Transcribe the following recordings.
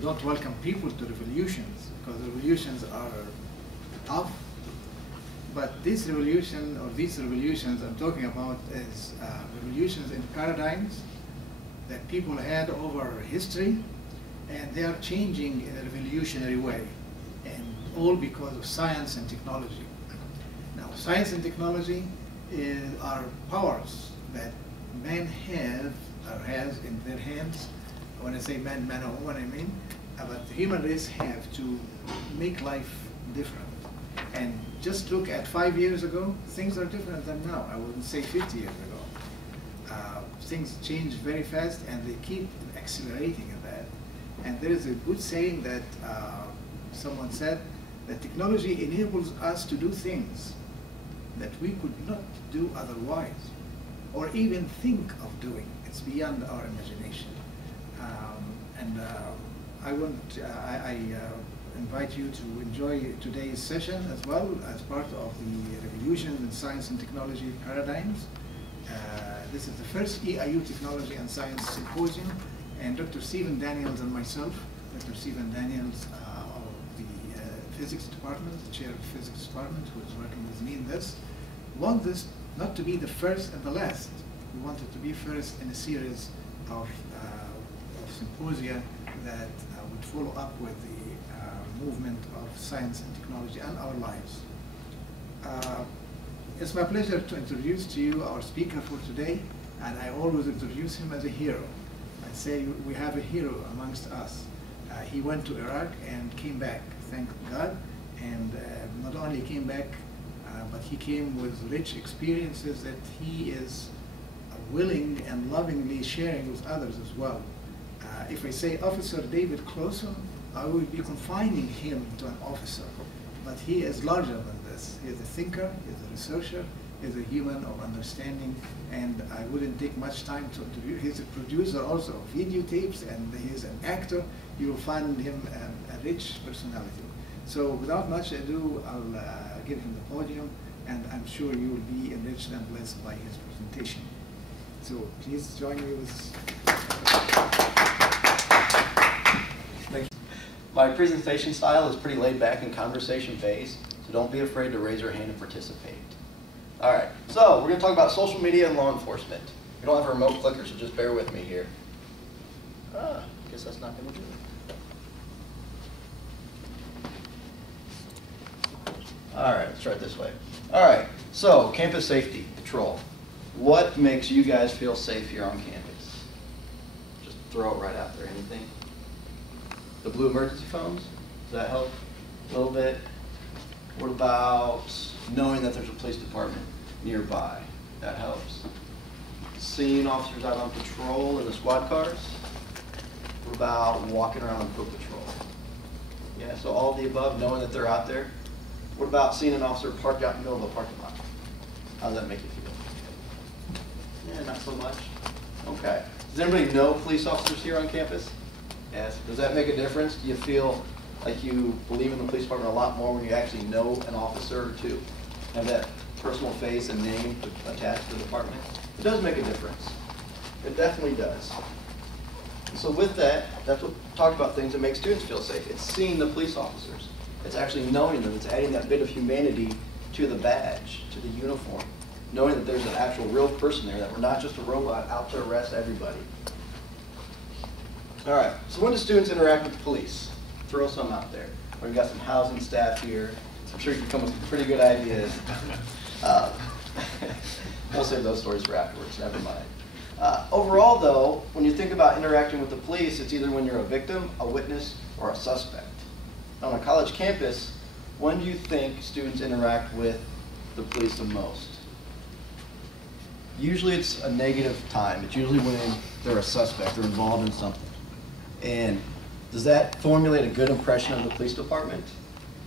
don't welcome people to revolutions, because revolutions are tough. But this revolution, or these revolutions I'm talking about, is revolutions in paradigms that people had over history, and they are changing in a revolutionary way, and all because of science and technology. Now, science and technology are powers that man has in their hands. When I say man or woman, I mean, but the human race have to make life different. And just look at 5 years ago, things are different than now. I wouldn't say 50 years ago. Things change very fast, and they keep accelerating in that. And there is a good saying that someone said, that technology enables us to do things that we could not do otherwise, or even think of doing. It's beyond our imagination. I invite you to enjoy today's session as well as part of the revolution in science and technology paradigms. This is the first EIU Technology and Science Symposium, and Dr. Stephen Daniels and myself, Dr. Stephen Daniels of the Physics Department, the Chair of the Physics Department, who is working with me in this, want this not to be the first and the last. We want it to be first in a series of symposia that would follow up with the movement of science and technology and our lives. It's my pleasure to introduce to you our speaker for today, and I always introduce him as a hero. I say we have a hero amongst us. He went to Iraq and came back, thank God, and not only came back, but he came with rich experiences that he is willing and lovingly sharing with others as well. If I say Officer David Closson, I would be confining him to an officer, but he is larger than this. He is a thinker, he is a researcher, he is a human of understanding, and I wouldn't take much time to introduce. He's a producer also of videotapes, and he is an actor. You will find him a rich personality. So without much ado, I'll give him the podium, and I'm sure you will be enriched and blessed by his presentation. So please join me with... My presentation style is pretty laid back and conversation based, so don't be afraid to raise your hand and participate. All right, so we're going to talk about social media and law enforcement. We don't have a remote clicker, so just bear with me here. I guess that's not going to do it. All right, let's try it this way. All right, so campus safety patrol. What makes you guys feel safe here on campus? Just throw it right out there. Anything? The blue emergency phones? Does that help a little bit? What about knowing that there's a police department nearby? That helps. Seeing officers out on patrol in the squad cars? What about walking around on foot patrol? Yeah, so all of the above, knowing that they're out there. What about seeing an officer parked out in the middle of a parking lot? How does that make you feel? Yeah, not so much. Okay. Does anybody know police officers here on campus? Yes. Does that make a difference? Do you feel like you believe in the police department a lot more when you actually know an officer or two? Have that personal face and name attached to the department? It does make a difference. It definitely does. So with that, that's what talk about things that make students feel safe. It's seeing the police officers. It's actually knowing them. It's adding that bit of humanity to the badge, to the uniform. Knowing that there's an actual real person there, that we're not just a robot out to arrest everybody. All right, so when do students interact with the police? Throw some out there. We've got some housing staff here. I'm sure you can come with some pretty good ideas. We'll save those stories for afterwards, never mind. Overall though, when you think about interacting with the police, it's either when you're a victim, a witness, or a suspect. On a college campus, when do you think students interact with the police the most? Usually it's a negative time. It's usually when they're a suspect, they're involved in something. And does that formulate a good impression of the police department?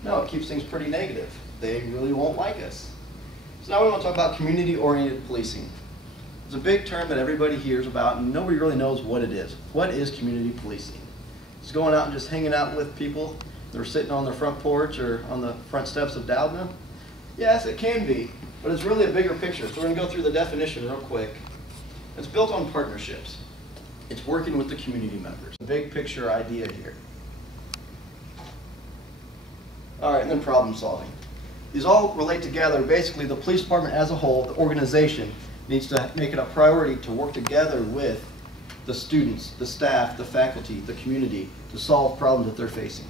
No, it keeps things pretty negative. They really won't like us. So now we want to talk about community-oriented policing. It's a big term that everybody hears about and nobody really knows what it is. What is community policing? It's going out and just hanging out with people that are sitting on their front porch or on the front steps of Doudna? Yes, it can be, but it's really a bigger picture. So we're going to go through the definition real quick. It's built on partnerships. It's working with the community members. A big picture idea here. All right, and then problem solving. These all relate together. Basically, the police department as a whole, the organization, needs to make it a priority to work together with the students, the staff, the faculty, the community to solve problems that they're facing.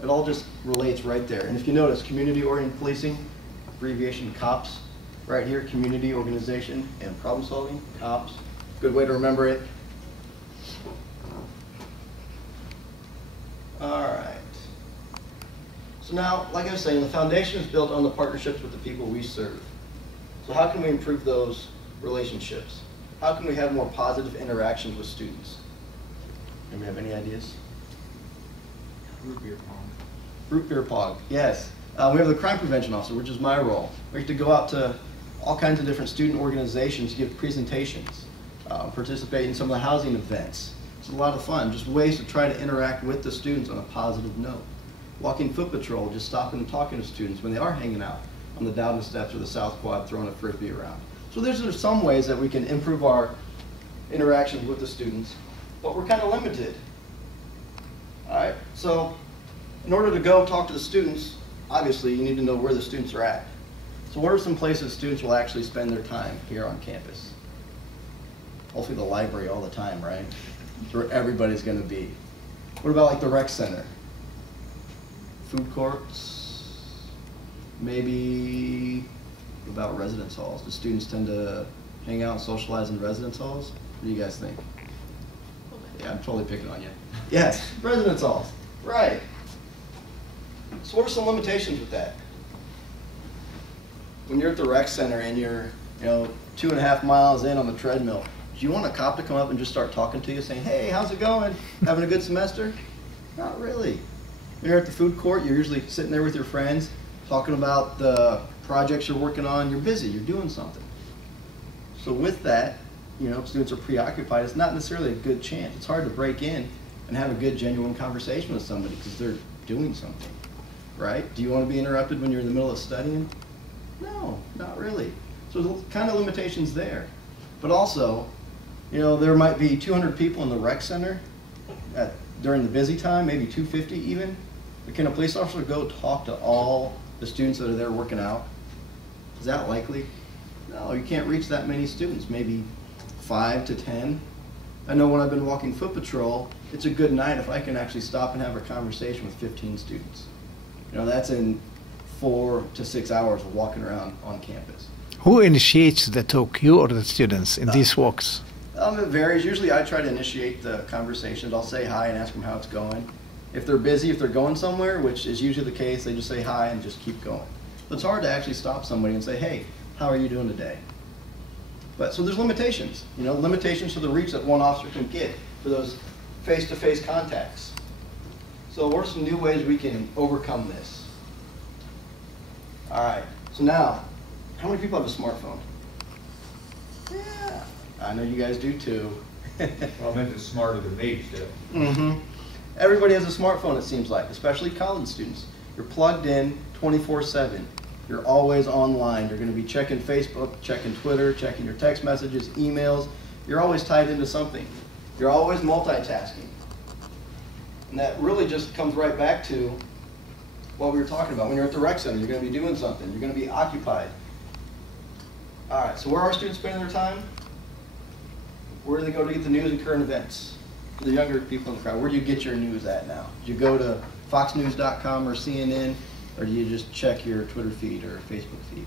It all just relates right there. And if you notice, community-oriented policing, abbreviation COPS, right here, community, organization, and problem solving, COPS. Good way to remember it. All right. So now, like I was saying, the foundation is built on the partnerships with the people we serve. So how can we improve those relationships? How can we have more positive interactions with students? Anybody have any ideas? Root beer pong. Root beer pong, yes. We have the crime prevention officer, which is my role. We get to go out to all kinds of different student organizations, give presentations, participate in some of the housing events. It's a lot of fun, just ways to try to interact with the students on a positive note. Walking foot patrol, just stopping and talking to students when they are hanging out on the Dowden steps or the South Quad throwing a frisbee around. So there's some ways that we can improve our interactions with the students, but we're kind of limited. All right, so in order to go talk to the students, obviously you need to know where the students are at. So what are some places students will actually spend their time here on campus? Hopefully the library all the time, right? That's where everybody's going to be. What about like the rec center? Food courts? Maybe about residence halls. Do students tend to hang out and socialize in residence halls? What do you guys think? Yeah, I'm totally picking on you. Yes, residence halls. Right. So what are some limitations with that? When you're at the rec center and you're, 2.5 miles in on the treadmill, do you want a cop to come up and just start talking to you saying, hey, how's it going? Having a good semester? Not really. When you're at the food court, you're usually sitting there with your friends, talking about the projects you're working on. You're busy, you're doing something. So with that, students are preoccupied. It's not necessarily a good chance. It's hard to break in and have a good, genuine conversation with somebody because they're doing something, right? Do you want to be interrupted when you're in the middle of studying? No, not really. So there's kind of limitations there. But also, there might be 200 people in the rec center during the busy time, maybe 250 even. But can a police officer go talk to all the students that are there working out? Is that likely? No, you can't reach that many students, maybe 5 to 10. I know when I've been walking foot patrol, it's a good night if I can actually stop and have a conversation with 15 students. That's in 4 to 6 hours of walking around on campus. Who initiates the talk, you or the students in these walks? It varies. Usually I try to initiate the conversations. I'll say hi and ask them how it's going. If they're busy, if they're going somewhere, which is usually the case, they just say hi and just keep going. But it's hard to actually stop somebody and say, hey, how are you doing today? But so there's limitations, limitations to the reach that one officer can get for those face-to-face contacts. So what are some new ways we can overcome this? All right, so now, how many people have a smartphone? Yeah, I know you guys do too. Well, then it's smarter than me still. Mm-hmm. Everybody has a smartphone, it seems like, especially college students. You're plugged in 24/7. You're always online. You're going to be checking Facebook, checking Twitter, checking your text messages, emails. You're always tied into something. You're always multitasking. And that really just comes right back to what we were talking about. When you're at the rec center, you're going to be doing something. You're going to be occupied. All right, so where are students spending their time? Where do they go to get the news and current events? For the younger people in the crowd, where do you get your news at now? Do you go to foxnews.com or CNN, or do you just check your Twitter feed or Facebook feed?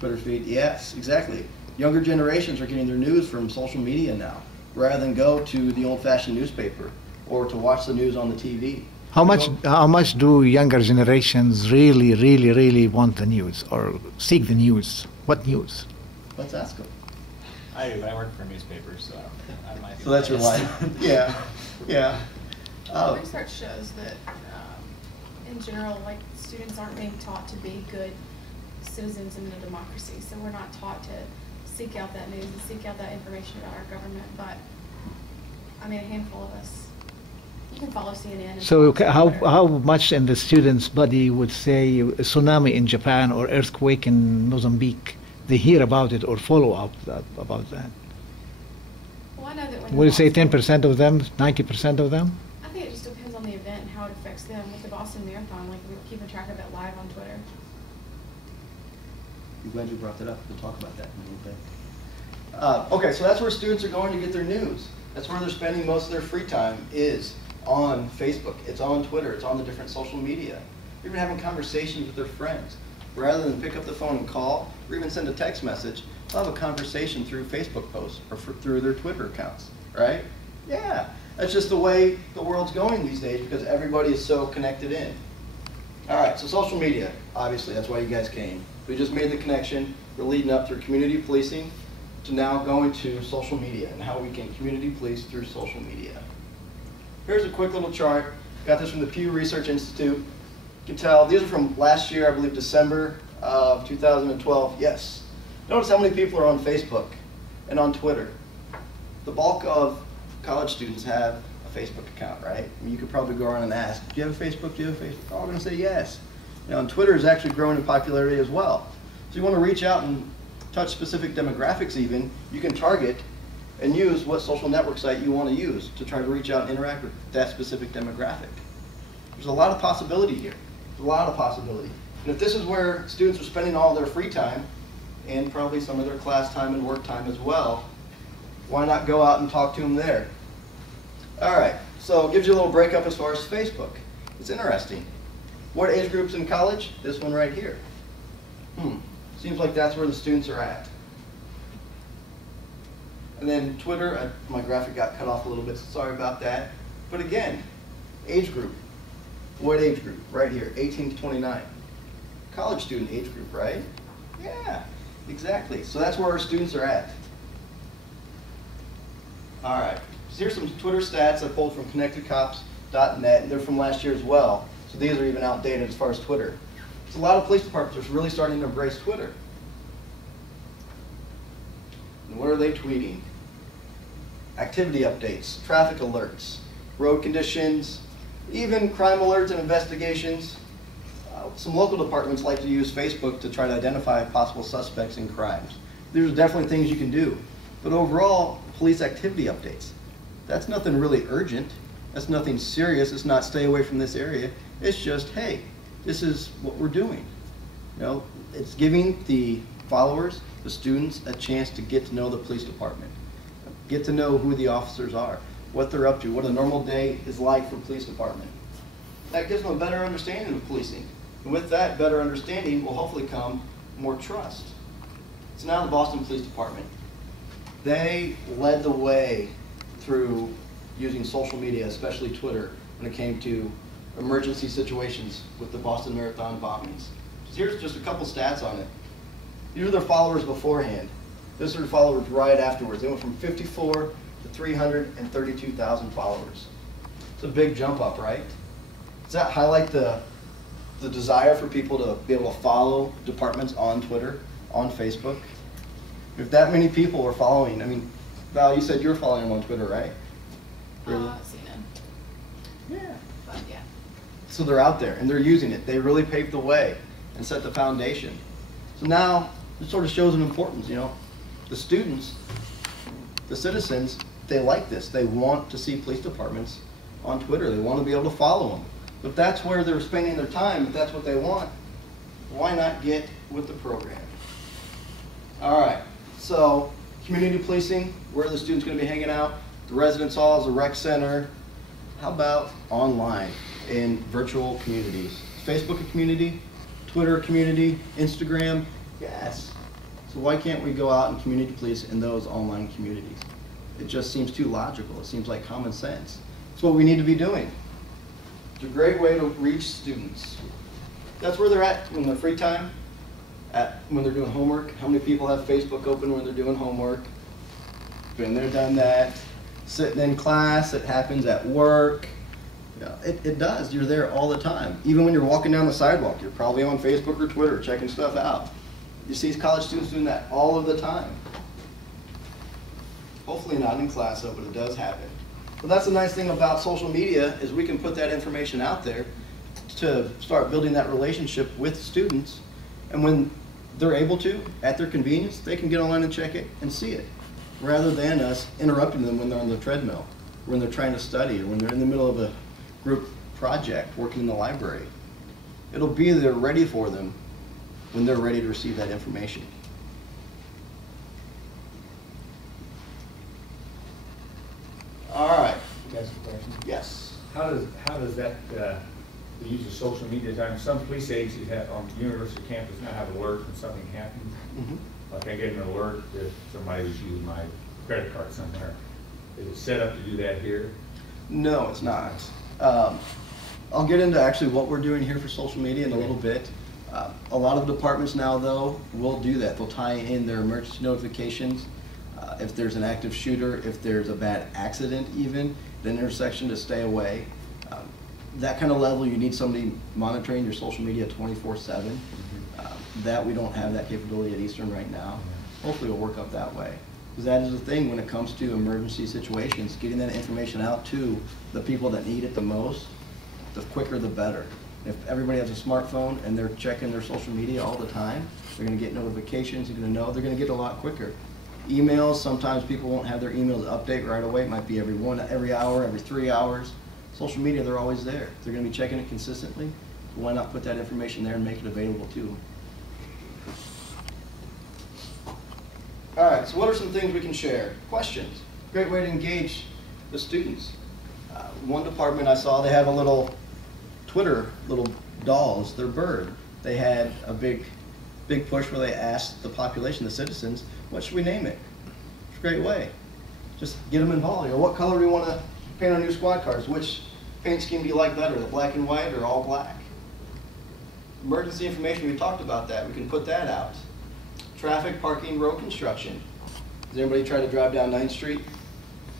Twitter feed, yes, exactly. Younger generations are getting their news from social media now, rather than go to the old-fashioned newspaper or to watch the news on the TV. How much do younger generations really want the news or seek the news? What news? Let's ask them. I do, but I work for a newspaper, so I might be. So that's your life. Yeah, yeah. Research shows that, in general, students aren't being taught to be good citizens in a democracy. So we're not taught to seek out that news and seek out that information about our government. But a handful of us. You can follow CNN. And So how much in the student's body would say a tsunami in Japan or earthquake in Mozambique? They hear about it or follow up about that. Well, I know that when Would you say 10% of them, 90% of them? I think it just depends on the event and how it affects them. With the Boston Marathon, keeping track of it live on Twitter. I'm glad you brought that up. We'll talk about that in a little bit. Okay, so that's where students are going to get their news. That's where they're spending most of their free time, is on Facebook. It's on Twitter. It's on the different social media. They're even having conversations with their friends. Rather than pick up the phone and call, or even send a text message, they'll have a conversation through Facebook posts or through their Twitter accounts, right? Yeah, that's just the way the world's going these days because everybody is so connected in. All right, so social media, obviously, that's why you guys came. We just made the connection. We're leading up through community policing to now going to social media and how we can community police through social media. Here's a quick little chart. Got this from the Pew Research Institute. You can tell these are from last year, I believe December of 2012. Yes. Notice how many people are on Facebook and on Twitter. The bulk of college students have a Facebook account, right? I mean, you could probably go around and ask, do you have a Facebook? Do you have a Facebook? They're all going to say yes. You know, and Twitter is actually growing in popularity as well. So you want to reach out and touch specific demographics even, you can target and use what social network site you want to use to try to reach out and interact with that specific demographic. There's a lot of possibility here. There's a lot of possibility. And if this is where students are spending all their free time, and probably some of their class time and work time as well, why not go out and talk to them there? All right, so it gives you a little breakup as far as Facebook. It's interesting. What age groups in college? This one right here. Seems like that's where the students are at. And then Twitter, my graphic got cut off a little bit, so sorry about that. But again, age group. What age group? Right here, 18 to 29. College student age group, right? Yeah, exactly. So that's where our students are at. All right, so here's some Twitter stats I pulled from connectedcops.net, and they're from last year as well. So these are even outdated as far as Twitter. So a lot of police departments are really starting to embrace Twitter. And what are they tweeting? Activity updates, traffic alerts, road conditions, even crime alerts and investigations. Some local departments like to use Facebook to try to identify possible suspects in crimes. These are definitely things you can do. But overall, police activity updates. That's nothing really urgent. That's nothing serious. It's not stay away from this area. It's just, hey, this is what we're doing. You know, it's giving the followers, the students, a chance to get to know the police department, get to know who the officers are, what they're up to, what a normal day is like for police department. That gives them a better understanding of policing. And with that better understanding will hopefully come more trust. So now the Boston Police Department. They led the way through using social media, especially Twitter, when it came to emergency situations with the Boston Marathon bombings. So here's just a couple stats on it. These are their followers beforehand. This are their followers right afterwards. They went from 54 to 332,000 followers. It's a big jump up, right? Does that highlight the desire for people to be able to follow departments on Twitter, on Facebook? If that many people were following, I mean, Val, you said you were following them on Twitter, right? Really? Seen them, Yeah. but yeah. So they're out there and they're using it. They really paved the way and set the foundation. So now it sort of shows an importance, you know. The students, the citizens, they like this. They want to see police departments on Twitter. They want to be able to follow them. If that's where they're spending their time, if that's what they want, why not get with the program? All right, so community policing, where are the students going to be hanging out? The residence halls, the rec center. How about online in virtual communities? Facebook a community? Twitter a community? Instagram? Yes. So why can't we go out and community police in those online communities? It just seems too logical. It seems like common sense. It's what we need to be doing. It's a great way to reach students. That's where they're at in their free time, when they're doing homework. How many people have Facebook open when they're doing homework? Been there, done that. Sitting in class, it happens at work. Yeah, it does. You're there all the time. Even when you're walking down the sidewalk, you're probably on Facebook or Twitter checking stuff out. You see college students doing that all of the time. Hopefully not in class, though, but it does happen. But that's the nice thing about social media is we can put that information out there to start building that relationship with students. And when they're able to, at their convenience, they can get online and check it and see it, rather than us interrupting them when they're on the treadmill, when they're trying to study, or when they're in the middle of a group project working in the library. It'll be there ready for them when they're ready to receive that information. All right. You guys have a question? Yes. How does that, the use of social media time, some police agencies have, on university campus now have alerts when something happens. Like I get an alert that somebody's using my credit card somewhere. Is it set up to do that here? No, it's not. I'll get into actually what we're doing here for social media in a little bit. A lot of departments now, though, will do that. They'll tie in their emergency notifications. If there's an active shooter, if there's a bad accident even, at an intersection, to stay away. That kind of level, you need somebody monitoring your social media 24/7. That we don't have that capability at Eastern right now. Hopefully it'll work up that way. Because that is the thing when it comes to emergency situations, getting that information out to the people that need it the most, the quicker the better. If everybody has a smartphone and they're checking their social media all the time, they're going to get notifications, they're going to know, they're going to get a lot quicker. Emails, sometimes people won't have their emails update right away. It might be every hour, every 3 hours. Social media, they're always there. They're going to be checking it consistently. So why not put that information there and make it available to them? All right, so what are some things we can share? Questions. Great way to engage the students. One department I saw, they have a little Twitter, little dolls, their bird. They had a big push where they asked the population, the citizens, what should we name it? It's a great way. Just get them involved. Or what color do we want to paint our new squad cars? Which paint scheme do you like better, the black and white or all black? Emergency information, we talked about that. We can put that out. Traffic, parking, road construction. Does anybody try to drive down 9th Street?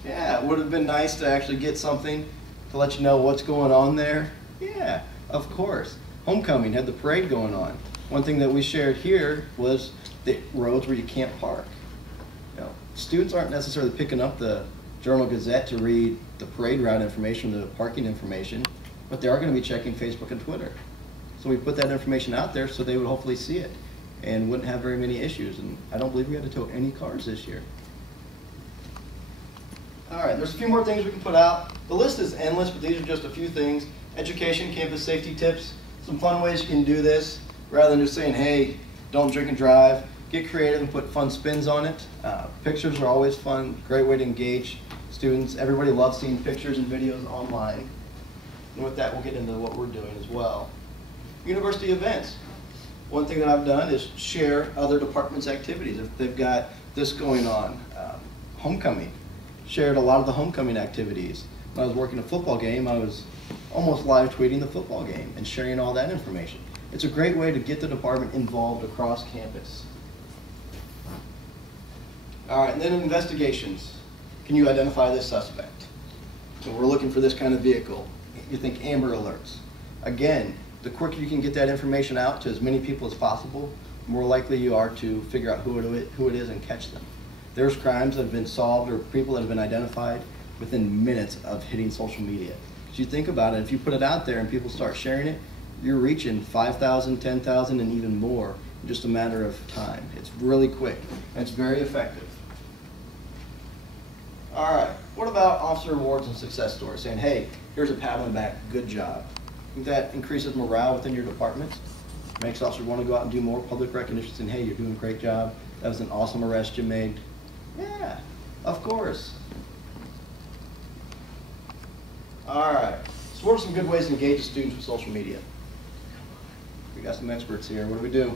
Yeah, it would have been nice to actually get something to let you know what's going on there. Yeah, of course. Homecoming had the parade going on. One thing that we shared here was the roads where you can't park. You know, students aren't necessarily picking up the Journal Gazette to read the parade route information, the parking information, but they are going to be checking Facebook and Twitter. So we put that information out there so they would hopefully see it and wouldn't have very many issues. And I don't believe we had to tow any cars this year. All right, there's a few more things we can put out. The list is endless, but these are just a few things. Education, campus safety tips, some fun ways you can do this rather than just saying, hey, don't drink and drive. Get creative and put fun spins on it. Pictures are always fun, great way to engage students. Everybody loves seeing pictures and videos online. And with that, we'll get into what we're doing as well. University events. One thing that I've done is share other departments' activities. If they've got this going on, homecoming. Shared a lot of the homecoming activities. When I was working a football game, I was almost live tweeting the football game and sharing all that information. It's a great way to get the department involved across campus. All right, and then investigations. Can you identify this suspect? So we're looking for this kind of vehicle. You think Amber Alerts. Again, the quicker you can get that information out to as many people as possible, the more likely you are to figure out who it is and catch them. There's crimes that have been solved or people that have been identified within minutes of hitting social media. Because you think about it, if you put it out there and people start sharing it, you're reaching 5,000, 10,000, and even more in just a matter of time. It's really quick, and it's very effective. All right, what about officer awards and success stories? Saying, hey, here's a pat on the back, good job. Think that increases morale within your department? Makes officers want to go out and do more public recognition, saying, hey, you're doing a great job. That was an awesome arrest you made. Yeah, of course. All right, so what are some good ways to engage the students with social media? We got some experts here. What do we do?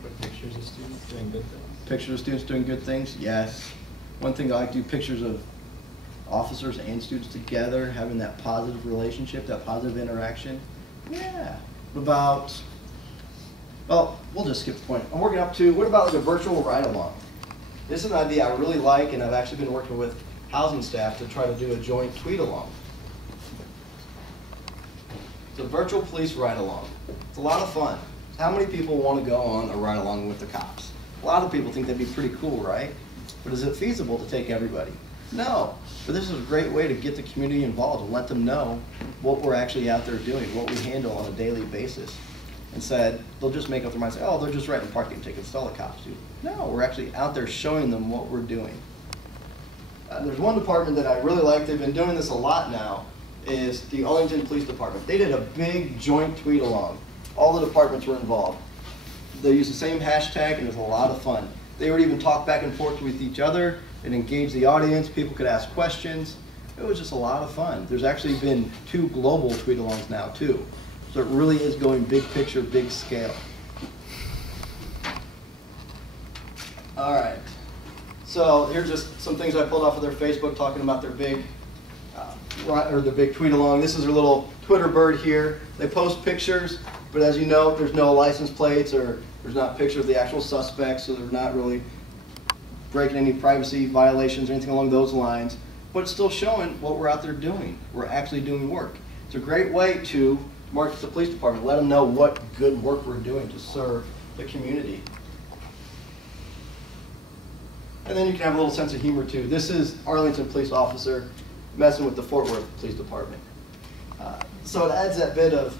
Put pictures of students doing good things. Pictures of students doing good things? Yes. One thing I like to do, pictures of officers and students together, having that positive relationship, that positive interaction. Yeah. What about, well, we'll just skip the point. I'm working up to, what about like a virtual ride-along? This is an idea I really like, and I've actually been working with housing staff to try to do a joint tweet-along. It's a virtual police ride-along. It's a lot of fun. How many people want to go on a ride-along with the cops? A lot of people think that'd be pretty cool, right? But is it feasible to take everybody? No. But this is a great way to get the community involved and let them know what we're actually out there doing, what we handle on a daily basis. Instead, they'll just make up their mind and say, oh, they're just writing parking tickets, that's all the cops do. No, we're actually out there showing them what we're doing. There's one department that I really like, they've been doing this a lot now, is the Arlington Police Department. They did a big joint tweet along. all the departments were involved. They used the same hashtag, and it was a lot of fun. They would even talk back and forth with each other and engage the audience. People could ask questions. It was just a lot of fun. There's actually been 2 global tweet-alongs now, too. So it really is going big picture, big scale. All right. So here's just some things I pulled off of their Facebook talking about their big, their big tweet-along. This is their little Twitter bird here. They post pictures, but as you know, there's no license plates or there's not pictures of the actual suspects, so they're not really breaking any privacy violations or anything along those lines. But it's still showing what we're out there doing. We're actually doing work. It's a great way to market the police department, let them know what good work we're doing to serve the community. And then you can have a little sense of humor too. This is Arlington police officer messing with the Fort Worth Police Department. So it adds that bit of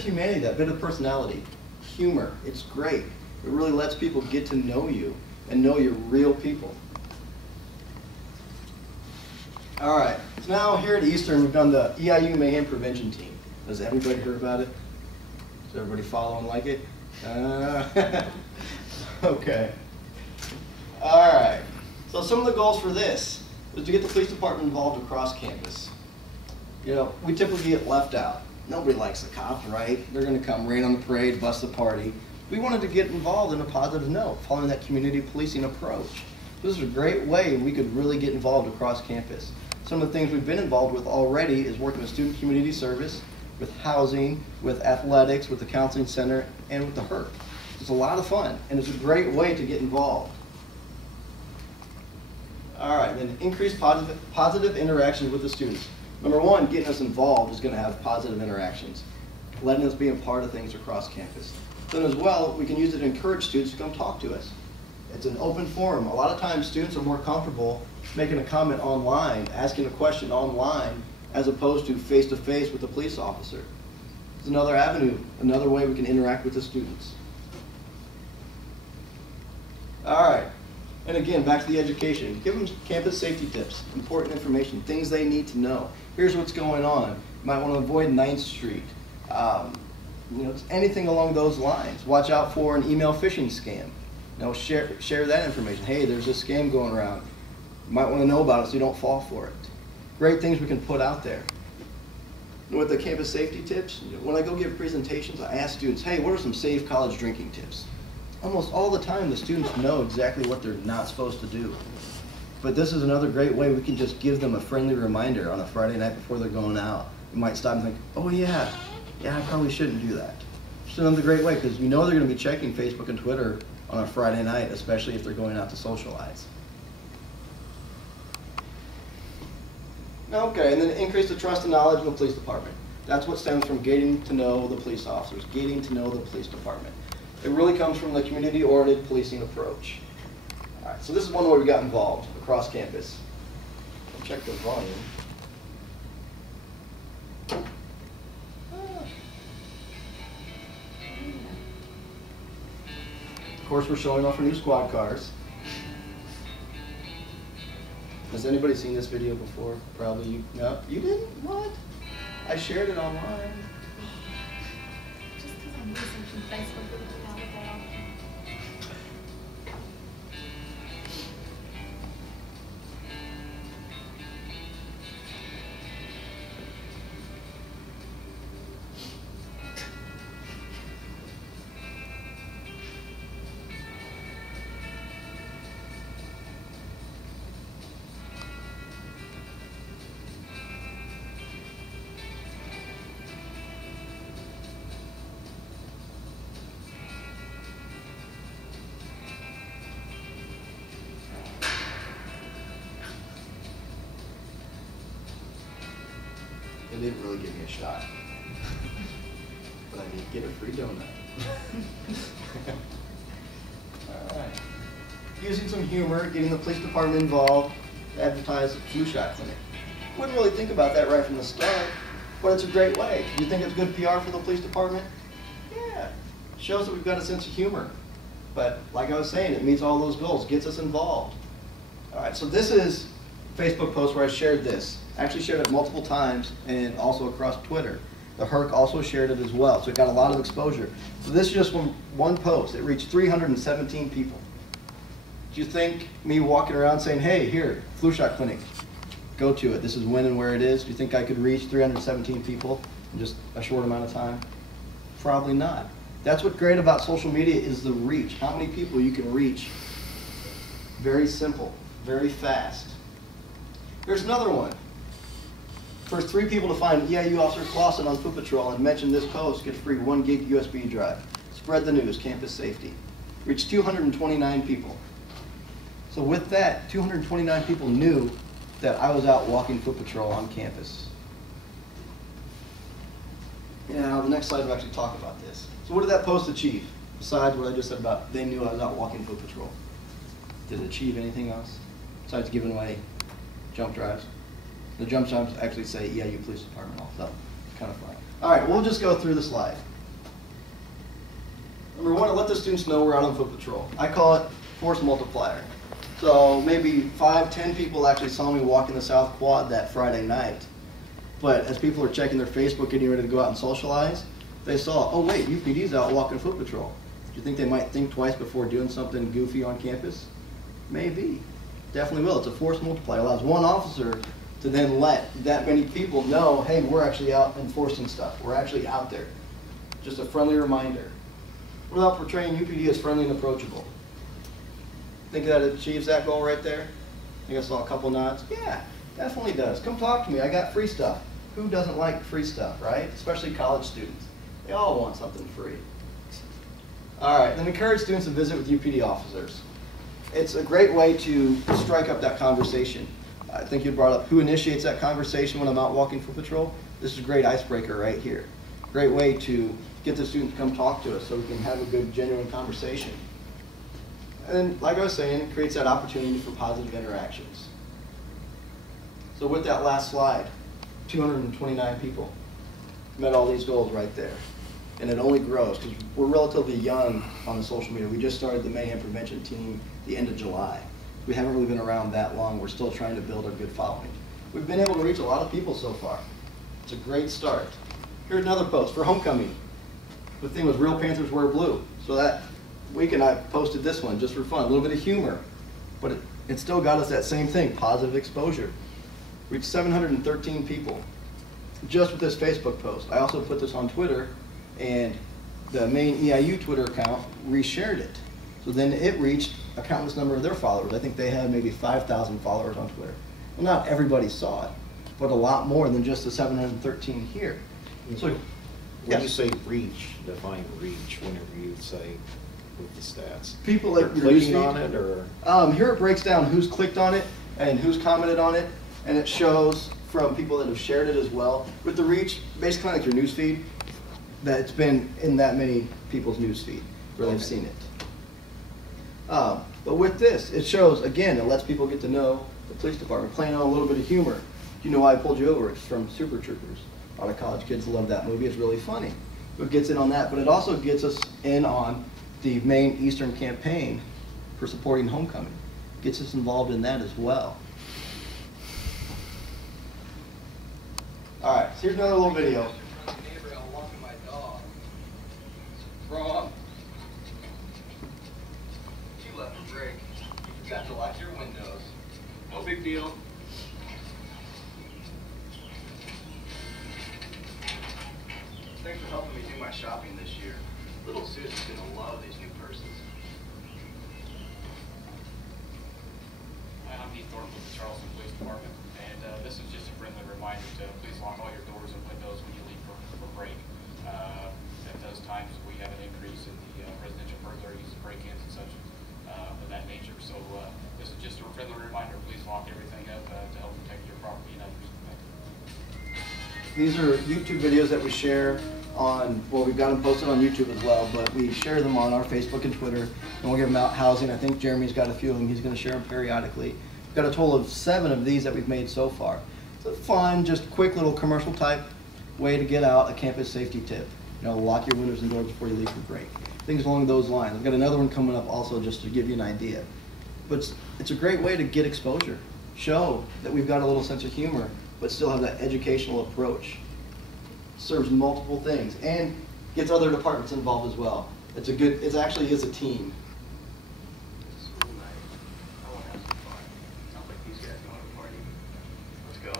humanity, that bit of personality, humor. It's great. It really lets people get to know you and know you're real people. All right, so now here at Eastern, we've done the EIU Mayhem Prevention Team. Has everybody heard about it? Does everybody follow and like it? Okay. All right, so some of the goals for this is to get the police department involved across campus. You know, we typically get left out. Nobody likes the cops, right? They're gonna come rain on the parade, bust the party. We wanted to get involved in a positive note, following that community policing approach. This is a great way we could really get involved across campus. Some of the things we've been involved with already is working with student community service, with housing, with athletics, with the counseling center, and with the HERP. It's a lot of fun, and it's a great way to get involved. All right, then increase positive interactions with the students. Number one, getting us involved is going to have positive interactions, letting us be a part of things across campus. Then as well, we can use it to encourage students to come talk to us. It's an open forum. A lot of times students are more comfortable making a comment online, asking a question online, as opposed to face-to-face with a police officer. It's another avenue, another way we can interact with the students. All right. And again, back to the education. Give them campus safety tips, important information, things they need to know. Here's what's going on. You might want to avoid 9th Street. You know, anything along those lines. Watch out for an email phishing scam. You know, share that information. Hey, there's this scam going around. You might want to know about it so you don't fall for it. Great things we can put out there. And with the campus safety tips, you know, when I go give presentations, I ask students, hey, what are some safe college drinking tips? Almost all the time, the students know exactly what they're not supposed to do. But this is another great way we can just give them a friendly reminder on a Friday night before they're going out. You might stop and think, oh yeah, I probably shouldn't do that. It's another great way, because you know they're going to be checking Facebook and Twitter on a Friday night, especially if they're going out to socialize. Okay, and then increase the trust and knowledge of the police department. That's what stems from getting to know the police officers, getting to know the police department. It really comes from the community-oriented policing approach. All right, so this is one way we got involved across campus. I'll check the volume. Of course, we're showing off our new squad cars. Has anybody seen this video before? Probably you. No, you didn't? What? I shared it online. Just because I'm researching Facebook didn't mean I look at all. They didn't really give me a shot, but I did get a free donut. All right. Using some humor, getting the police department involved, advertise a flu shot clinic. Wouldn't really think about that right from the start, but it's a great way. Do you think it's good PR for the police department? Yeah. Shows that we've got a sense of humor. But like I was saying, it meets all those goals, gets us involved. All right, so this is a Facebook post where I shared this. I actually shared it multiple times and also across Twitter. The Herc also shared it as well, so it got a lot of exposure. So this is just one post. It reached 317 people. Do you think me walking around saying, hey, here, flu shot clinic, go to it, this is when and where it is, do you think I could reach 317 people in just a short amount of time? Probably not. That's what's great about social media is the reach. How many people you can reach. Very simple, very fast. Here's another one. First 3 people to find EIU Officer Closson on foot patrol and mention this post get a free 1 gig USB drive. Spread the news, campus safety. Reached 229 people. So with that, 229 people knew that I was out walking foot patrol on campus. Now the next slide will actually talk about this. So what did that post achieve? Besides what I just said about they knew I was out walking foot patrol. Did it achieve anything else? Besides giving away jump drives? The jump drives actually say EIU Police Department also. Kind of fun. All right, we'll just go through the slide. Number 1, let the students know we're out on foot patrol. I call it force multiplier. So maybe 5, 10 people actually saw me walking the South Quad that Friday night. But as people are checking their Facebook, getting ready to go out and socialize, they saw, oh wait, UPD's out walking foot patrol. Do you think they might think twice before doing something goofy on campus? Maybe. Definitely will. It's a force multiplier. It allows one officer to then let that many people know, hey, we're actually out enforcing stuff. We're actually out there. Just a friendly reminder. Without portraying UPD as friendly and approachable. Think that it achieves that goal right there? I think I saw a couple nods. Yeah, definitely does. Come talk to me. I got free stuff. Who doesn't like free stuff, right? Especially college students. They all want something free. All right, then encourage students to visit with UPD officers. It's a great way to strike up that conversation. I think you brought up who initiates that conversation when I'm out walking foot patrol. This is a great icebreaker right here. Great way to get the students to come talk to us so we can have a good, genuine conversation. And like I was saying, it creates that opportunity for positive interactions. So with that last slide, 229 people met all these goals right there. And it only grows because we're relatively young on the social media. We just started the mayhem prevention team the end of July. We haven't really been around that long. We're still trying to build a good following. We've been able to reach a lot of people so far. It's a great start. Here's another post for homecoming. The theme was Real Panthers Wear Blue. So that weekend I posted this one just for fun, a little bit of humor. But it still got us that same thing, positive exposure. Reached 713 people just with this Facebook post. I also put this on Twitter, and the main EIU Twitter account reshared it. So then it reached a countless number of their followers. I think they had maybe 5,000 followers on Twitter. Well, not everybody saw it, but a lot more than just the 713 here. So, when you say reach, define reach whenever you say with the stats. People They're that are clicking on it, or here it breaks down who's clicked on it and who's commented on it, and it shows from people that have shared it as well. With the reach, basically like your news feed, that it's been in that many people's news feed where they've seen it. But with this, it shows, again, it lets people get to know the police department, playing on a little bit of humor. Do you know why I pulled you over? It's from Super Troopers. A lot of college kids love that movie. It's really funny. It gets in on that, but it also gets us in on the main Eastern campaign for supporting homecoming. Gets us involved in that as well. All right, so here's another little video. Wrong. You left a break. You forgot to lock your windows. No big deal. Thanks for helping me do my shopping this year. Little Susan's gonna love these new purses. Hi, I'm Heath Thornton with the Charleston Police Department, and this is just a friendly reminder to please lock all your doors and windows when you leave for break. At those times, we have an increase in the residential burglaries, break-ins, and such of that nature. So this is just a friendly reminder. Please lock everything up to help protect your property and others. These are YouTube videos that we share on, well, we've got them posted on YouTube as well, but we share them on our Facebook and Twitter, and we'll give them out housing. I think Jeremy's got a few of them. He's going to share them periodically. We've got a total of 7 of these that we've made so far. It's a fun, just quick little commercial type way to get out a campus safety tip. You know, lock your windows and doors before you leave for break. Things along those lines. I've got another one coming up also just to give you an idea. But it's a great way to get exposure. Show that we've got a little sense of humor, but still have that educational approach. serves multiple things and gets other departments involved as well. It actually is a team. School night. I want to have some fun. Sounds like these guys know how to party. Let's go.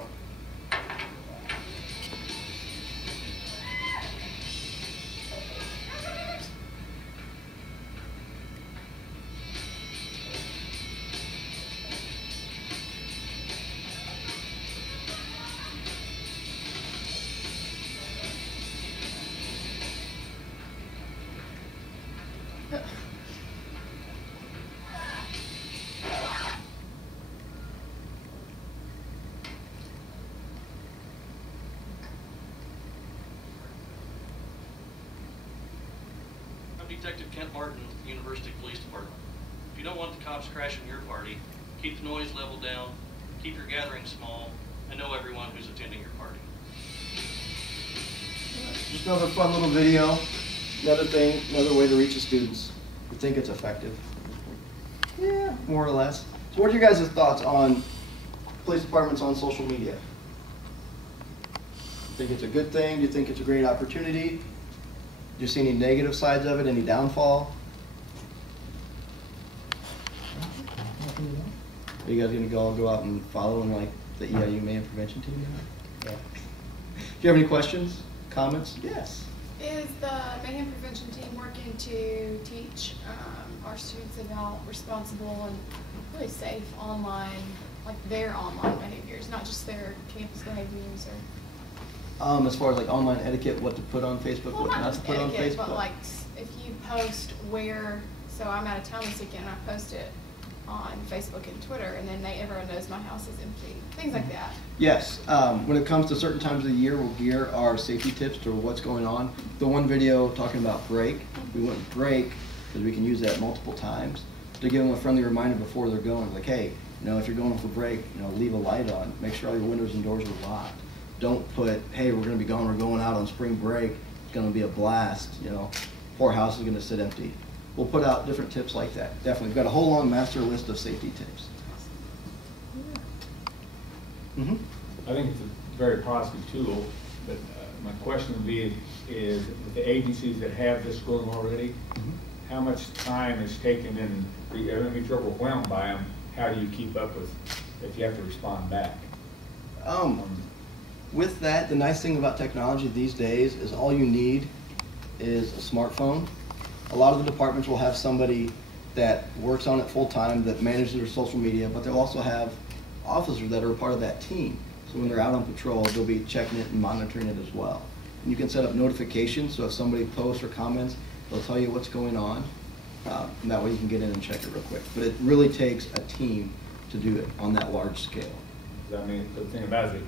I'm Detective Kent Martin with the University Police Department. If you don't want the cops crashing your party, keep the noise level down, keep your gathering small, and know everyone who's attending your party. Just another fun little video. Another thing, another way to reach the students. We think it's effective. Yeah, more or less. So what are your guys' thoughts on police departments on social media? You think it's a good thing? Do you think it's a great opportunity? Do you see any negative sides of it, any downfall? Are you guys gonna go out and follow in like the EIU Mayhem Prevention Team? Yeah. Do you have any questions, comments? Yes. Is the Mayhem Prevention Team working to teach our students about responsible and really safe online, like their online behaviors, not just their campus behaviors or? As far as like online etiquette, what to put on Facebook, Well, what not not to just put on etiquette, Facebook? but like if you post where, so I'm out of town this weekend and I post it on Facebook and Twitter and then everyone knows my house is empty, things like that. Yes, when it comes to certain times of the year, we'll gear our safety tips to what's going on. The one video talking about break, we went break because we can use that multiple times to give them a friendly reminder before they're going. Like, hey, if you're going for break, leave a light on. Make sure all your windows and doors are locked. Don't put, hey, we're going to be gone. We're going out on spring break. It's going to be a blast. Poor house is going to sit empty. We'll put out different tips like that. Definitely, we've got a whole long master list of safety tips. Mm-hmm. I think it's a very positive tool, but my question would be is with the agencies that have this going already, how much time is taken in, if you're overwhelmed by them, how do you keep up with, if you have to respond back? With that, the nice thing about technology these days is all you need is a smartphone. A lot of the departments will have somebody that works on it full time that manages their social media, but they'll also have officers that are a part of that team. So when they're out on patrol, they'll be checking it and monitoring it as well. And you can set up notifications, so if somebody posts or comments, they'll tell you what's going on. And that way you can get in and check it real quick. But it really takes a team to do it on that large scale. I mean, the thing about it,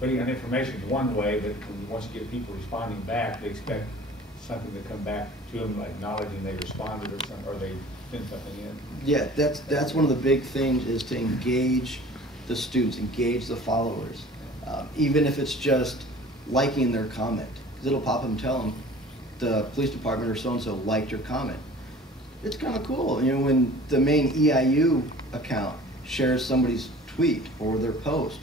putting on information is one way, but once you get people responding back, they expect something to come back to them, like acknowledging they responded or something, or they sent something in. Yeah, that's one of the big things is to engage the students, engage the followers. Even if it's just liking their comment, because it'll pop up and tell them the police department or so-and-so liked your comment. It's kind of cool, when the main EIU account shares somebody's tweet or their post,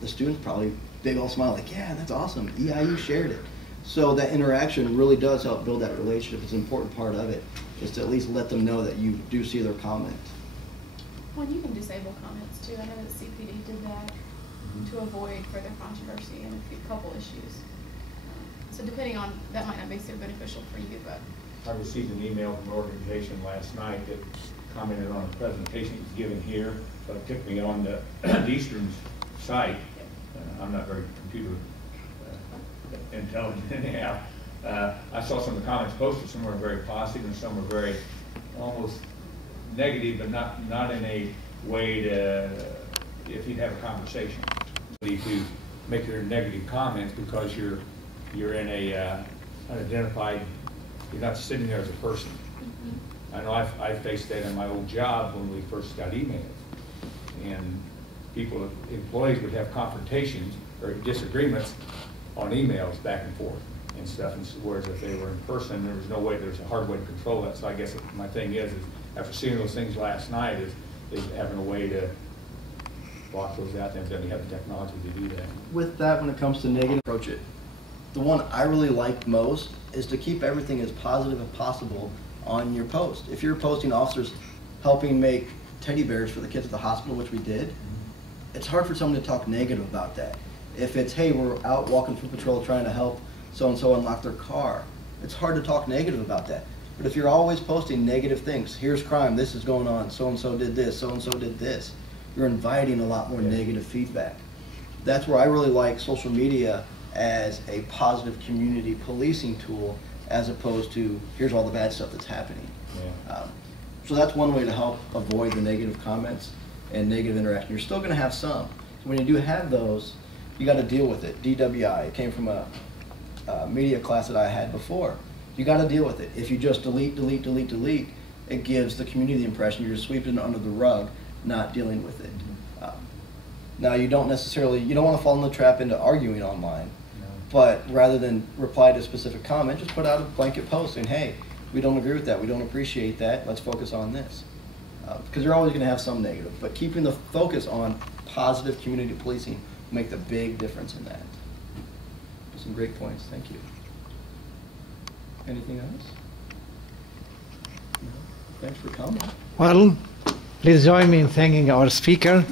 the students probably, they all smile like, yeah, that's awesome, EIU shared it. So that interaction really does help build that relationship. It's an important part of it, is to at least let them know that you do see their comment. Well, you can disable comments too. I know that CPD did that to avoid further controversy and a couple issues. So depending on, that might not be so beneficial for you, but. I received an email from an organization last night that commented on a presentation that was given here, so it took me on the Eastern site. I'm not very computer intelligent anyhow. I saw some of the comments posted. Some were very positive and some were very almost negative, but not in a way to, if you'd have a conversation. To make your negative comments because you're in a unidentified, you're not sitting there as a person. I know I faced that in my old job when we first got emails. And employees would have confrontations or disagreements on emails back and forth and stuff. And whereas if they were in person, there was no way, there's a hard way to control that. So I guess my thing is after seeing those things last night is having a way to block those out there, and then we have the technology to do that. With that, when it comes to negative, approach it. the one I really like most is to keep everything as positive as possible on your post. If you're posting officers helping make teddy bears for the kids at the hospital, which we did, it's hard for someone to talk negative about that. If it's, hey, we're out walking through patrol trying to help so-and-so unlock their car, it's hard to talk negative about that. But if you're always posting negative things, here's crime, this is going on, so-and-so did this, so-and-so did this, you're inviting a lot more negative feedback. That's where I really like social media as a positive community policing tool, as opposed to, here's all the bad stuff that's happening. Yeah. So that's one way to help avoid the negative comments and negative interaction. You're still gonna have some. So when you do have those, you gotta deal with it. DWI, it came from a media class that I had before. You gotta deal with it. If you just delete, delete, delete, delete, it gives the community the impression you're just sweeping it under the rug, not dealing with it. Now you don't wanna fall in the trap into arguing online, but rather than reply to a specific comment, just put out a blanket post saying, hey, we don't agree with that, we don't appreciate that, let's focus on this. Because you're always gonna have some negative, but keeping the focus on positive community policing will make the big difference in that. Some great points, thank you. Anything else? No? Thanks for coming. Well, please join me in thanking our speaker.